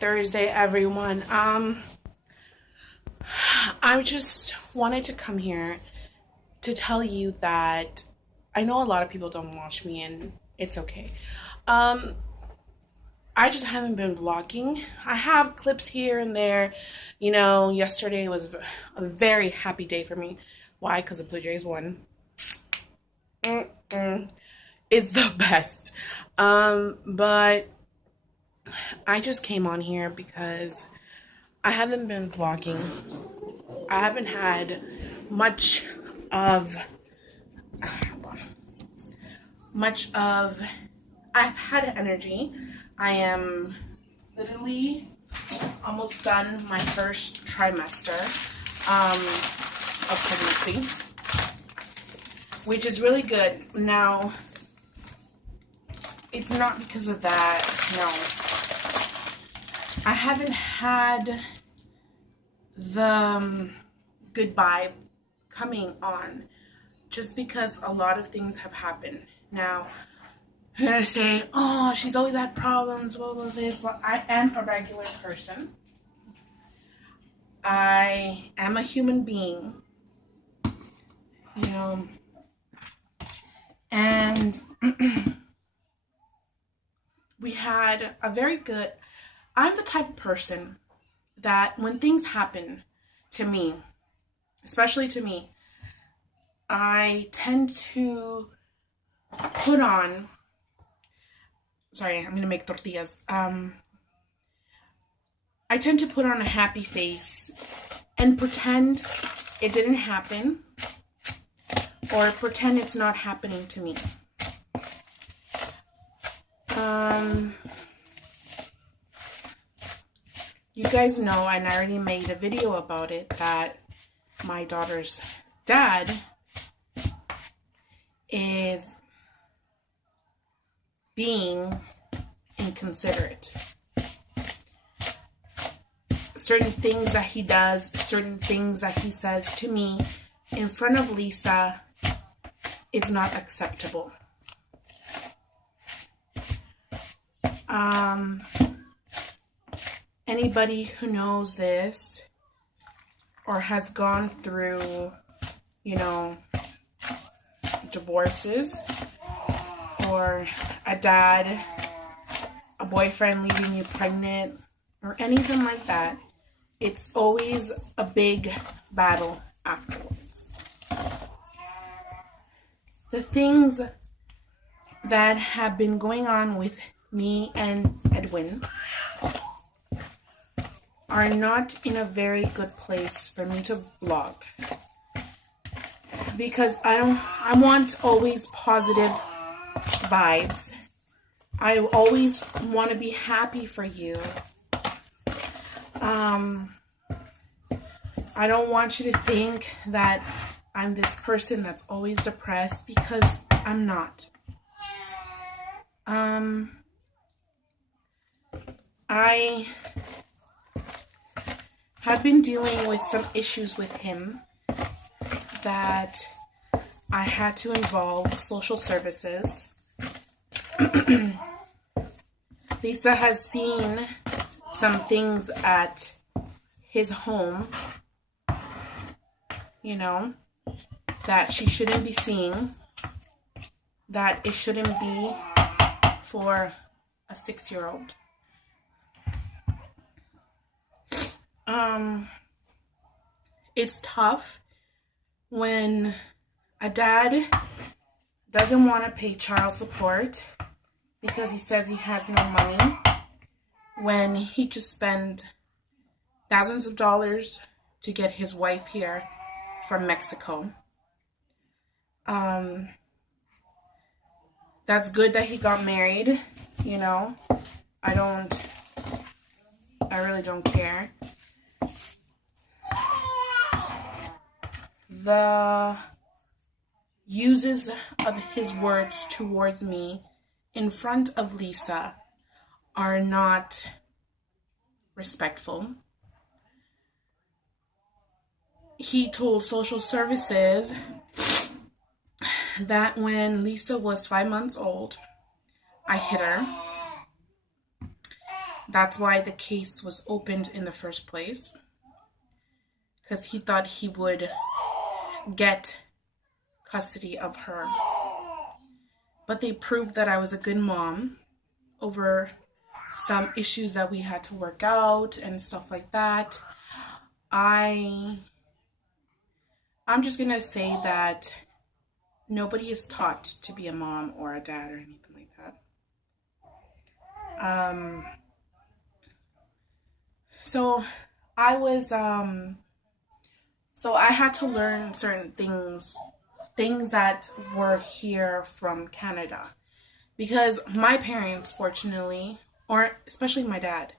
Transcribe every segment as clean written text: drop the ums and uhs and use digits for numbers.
Thursday, everyone. I just wanted to come here to tell you that I know a lot of people don't watch me, and it's okay. Um, I just haven't been vlogging. I have clips here and there. Yesterday was a very happy day for me. Why? Because the Blue Jays won. Mm-mm. It's the best. But I just came on here because I haven't been vlogging. I haven't had much of I've had energy. I am literally almost done my first trimester of pregnancy, which is really good. Now, it's not because of that. No, I haven't had the good vibe coming on just because a lot of things have happened. Now, I'm gonna say, oh, she's always had problems, what was this? But I am a regular person. I am a human being, and we had a very good, I'm the type of person that when things happen to me, especially to me, I tend to put on, I'm gonna make tortillas. I tend to put on a happy face and pretend it didn't happen, or pretend it's not happening to me. You guys know, and I already made a video about it, that my daughter's dad is being inconsiderate. Certain things that he does, certain things that he says to me in front of Lisa is not acceptable. Anybody who knows this or has gone through, divorces, or a dad, a boyfriend leaving you pregnant, or anything like that, it's always a big battle afterwards. The things that have been going on with me and Edwin are not in a very good place for me to vlog, because I want always positive vibes. I always want to be happy for you. I don't want you to think that I'm this person that's always depressed, because I'm not. I have been dealing with some issues with him that I had to involve social services. Lisa has seen some things at his home, that she shouldn't be seeing, that it shouldn't be for a 6-year-old. It's tough when a dad doesn't want to pay child support because he says he has no money, when he could spend thousands of dollars to get his wife here from Mexico. That's good that he got married, I really don't care. The uses of his words towards me in front of Lisa are not respectful. He told social services that when Lisa was 5 months old, I hit her, That's why the case was opened in the first place, because he thought he would get custody of her. But they proved that I was a good mom over some issues that we had to work out and stuff like that. I'm just gonna say that nobody is taught to be a mom or a dad or anything like that. So I was so I had to learn certain things that were here from Canada, because my parents, fortunately, or especially my dad,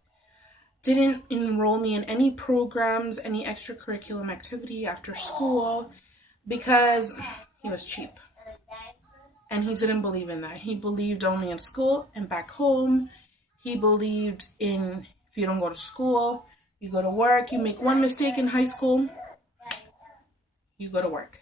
didn't enroll me in any programs, any extracurriculum activity after school, because he was cheap. And he didn't believe in that. He believed only in school and back home. He believed in, if you don't go to school, you go to work, you make one mistake in high school, you go to work.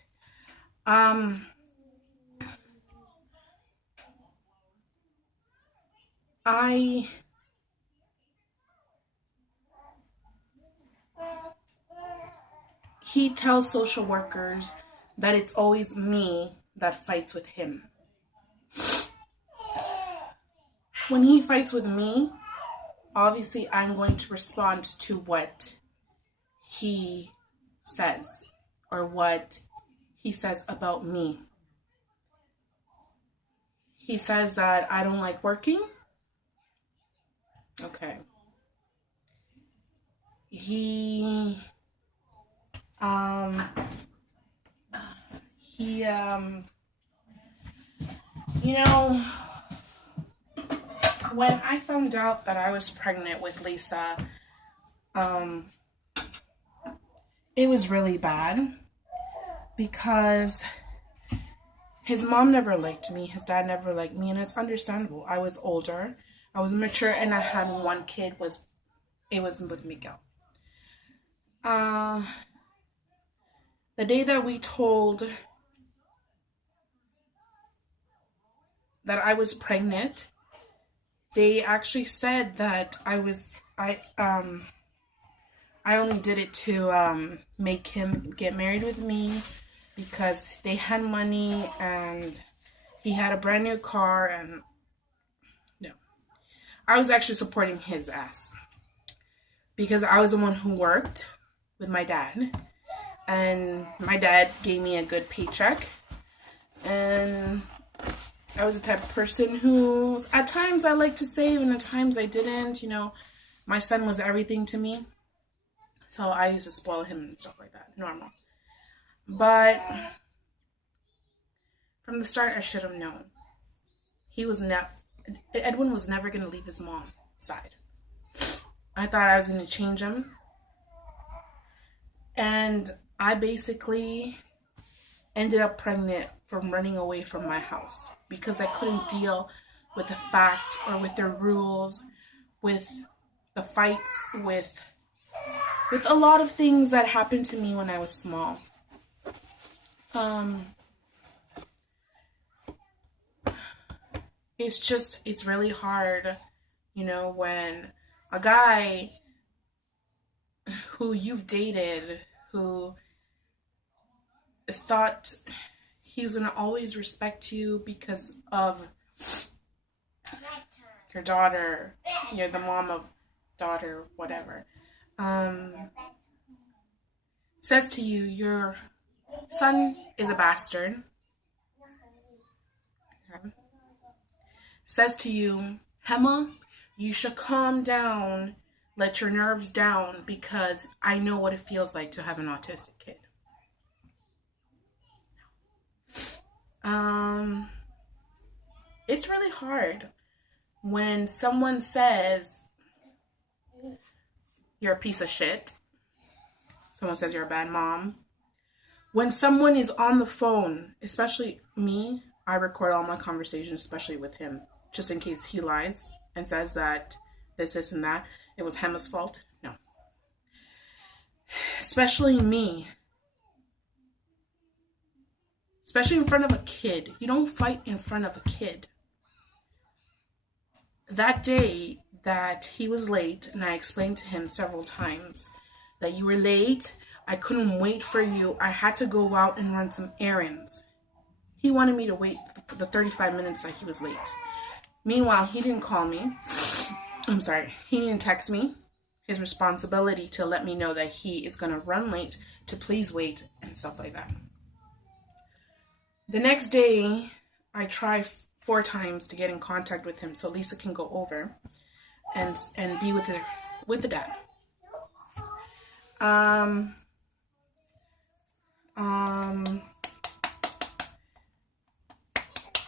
He tells social workers that it's always me that fights with him. When he fights with me, obviously I'm going to respond to what he says, or what he says about me. He says that I don't like working. Okay. You know, when I found out that I was pregnant with Lisa, it was really bad, because his mom never liked me, his dad never liked me, and it's understandable. I was older, I was mature, and I had one kid. It was with Miguel. The day that we told that I was pregnant, they actually said that I only did it to make him get married with me, because they had money and he had a brand new car, and no. I was actually supporting his ass, because I was the one who worked with my dad, and my dad gave me a good paycheck, and I was the type of person who, at times I liked to save and at times I didn't. You know, my son was everything to me, so I used to spoil him and stuff like that. Normal. But from the start, I should have known. Edwin was never going to leave his mom's side. I thought I was going to change him. And I basically ended up pregnant from running away from my house, because I couldn't deal with the fact, or with their rules, with the fights, with a lot of things that happened to me when I was small. It's really hard, you know, when a guy who you've dated, who thought he was going to always respect you because of your daughter, you're the mom of daughter, whatever, says to you, your son is a bastard, says to you, Hema, you should calm down, let your nerves down, because I know what it feels like to have an autistic kid. It's really hard when someone says you're a piece of shit. Someone says you're a bad mom. When someone is on the phone, especially me, I record all my conversations, especially with him, just in case he lies and says that this, and that. It was Hema's fault. No. Especially me. Especially in front of a kid. You don't fight in front of a kid. That day, that he was late, and I explained to him several times that you were late. I couldn't wait for you. I had to go out and run some errands. He wanted me to wait for the 35 minutes that he was late. Meanwhile, he didn't call me. I'm sorry. He didn't text me. His responsibility to let me know that he is going to run late, to please wait, and stuff like that. The next day, I tried 4 times to get in contact with him so Lisa can go over and be with the dad.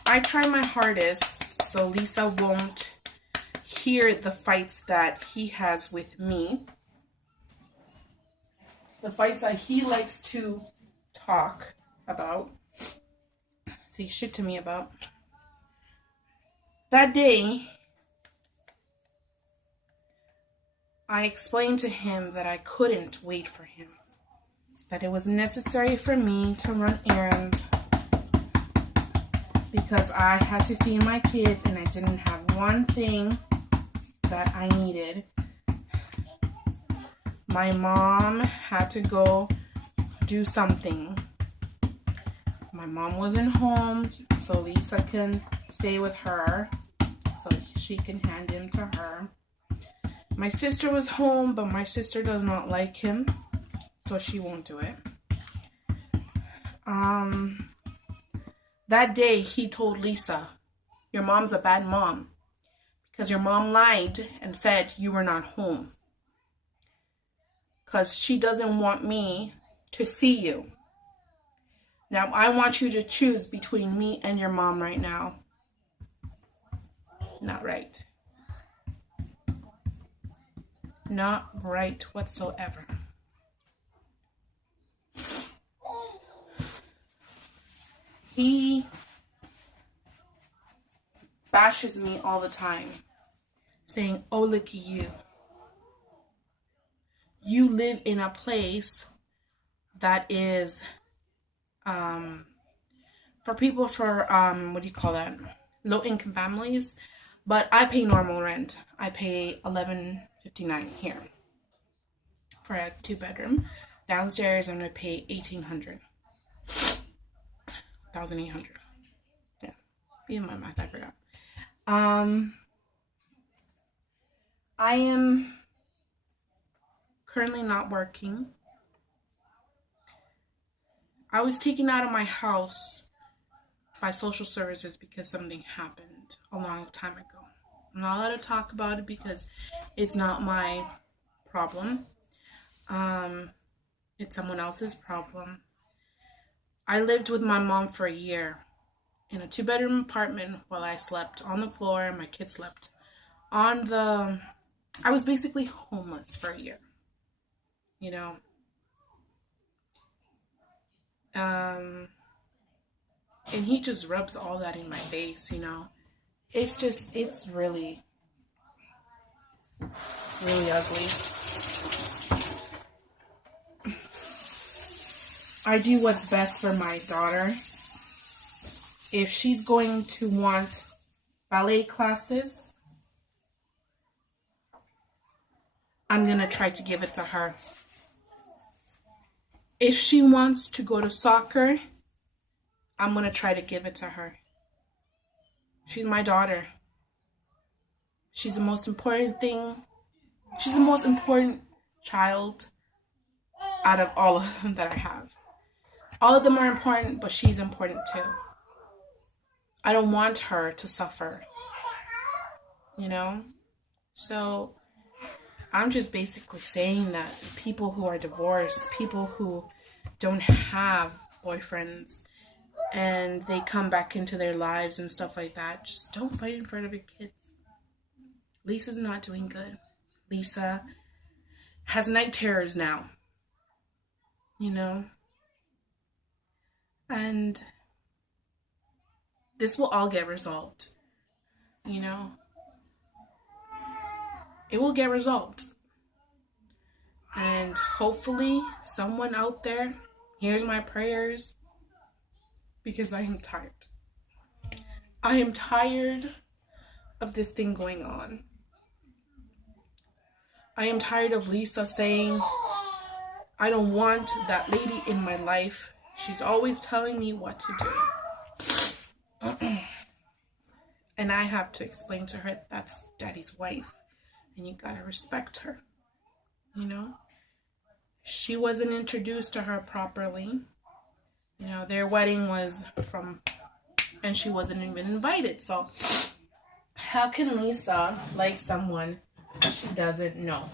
I try my hardest so Lisa won't hear the fights that he has with me. The fights that he likes to talk about. Say shit to me about. That day, I explained to him that I couldn't wait for him. That it was necessary for me to run errands because I had to feed my kids and I didn't have one thing that I needed. My mom had to go do something. My mom wasn't home, so Lisa can stay with her so she can hand him to her. My sister was home, but my sister does not like him, so she won't do it. That day, he told Lisa, your mom's a bad mom because your mom lied and said you were not home because she doesn't want me to see you. Now, I want you to choose between me and your mom right now. Not right. Not right whatsoever. He bashes me all the time, saying, oh, look at you. You live in a place that is for people for, low-income families. But I pay normal rent. I pay $11.59 here for a 2-bedroom. Downstairs, I'm going to pay $1,800. $1,800. Yeah. Even my math, I forgot. I am currently not working. I was taken out of my house by social services because something happened a long time ago. I'm not allowed to talk about it because it's not my problem. It's someone else's problem. I lived with my mom for a year in a 2-bedroom apartment while I slept on the floor and my kids slept on the... I was basically homeless for a year, you know. And he just rubs all that in my face, you know. It's really, really ugly. I do what's best for my daughter. If she's going to want ballet classes, I'm going to try to give it to her. If she wants to go to soccer, I'm going to try to give it to her. She's my daughter. She's the most important thing. She's the most important child out of all of them that I have. All of them are important, but she's important too. I don't want her to suffer, you know? So I'm just basically saying that people who are divorced, people who don't have boyfriends, and they come back into their lives and stuff like that, just don't fight in front of your kids. Lisa's not doing good. Lisa has night terrors now, you know? And this will all get resolved, you know? It will get resolved. And hopefully someone out there hears my prayers, because I am tired. I am tired of this thing going on. I am tired of Lisa saying, I don't want that lady in my life. She's always telling me what to do. And I have to explain to her that's daddy's wife. And you gotta respect her. You know? She wasn't introduced to her properly. You know, their wedding was and she wasn't even invited. So how can Lisa like someone she doesn't know?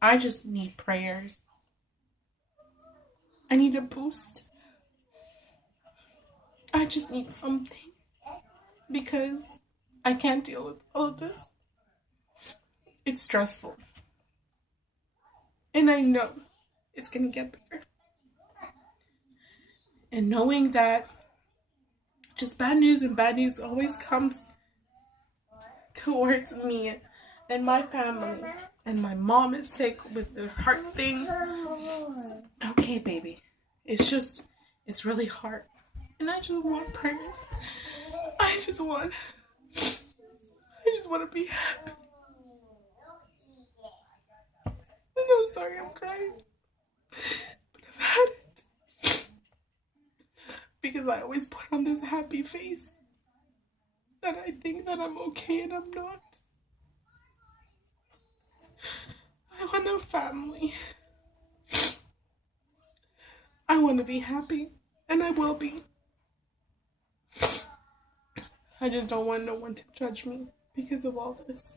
I just need prayers. I need a boost. I just need something. Because I can't deal with all of this. It's stressful. And I know it's going to get better. And knowing that just bad news and bad news always comes towards me and my family. And my mom is sick with the heart thing. Okay, baby. It's really hard. And I just want prayers. I just want to be happy. I'm so sorry I'm crying. But I've had it. Because I always put on this happy face. That I think that I'm okay and I'm not. I want a family. I want to be happy. And I will be. I just don't want no one to judge me because of all this.